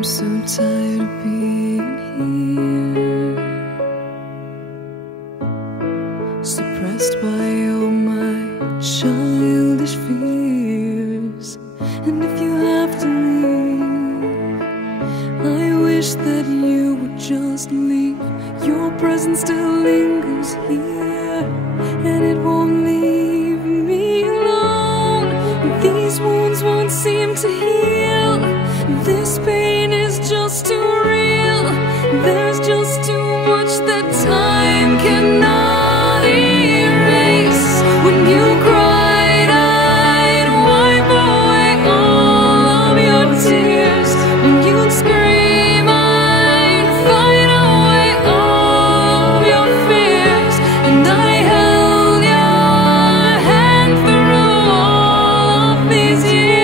I'm so tired of being here, suppressed by all my childish fears. And if you have to leave, I wish that you would just leave. Your presence still lingers here, and it won't leave me alone. These wounds won't seem to heal. This pain is just too real. There's just too much that time cannot erase. When you cried, I'd wipe away all of your tears. When you'd scream, I'd fight away all of your fears. And I held your hand through all of these years.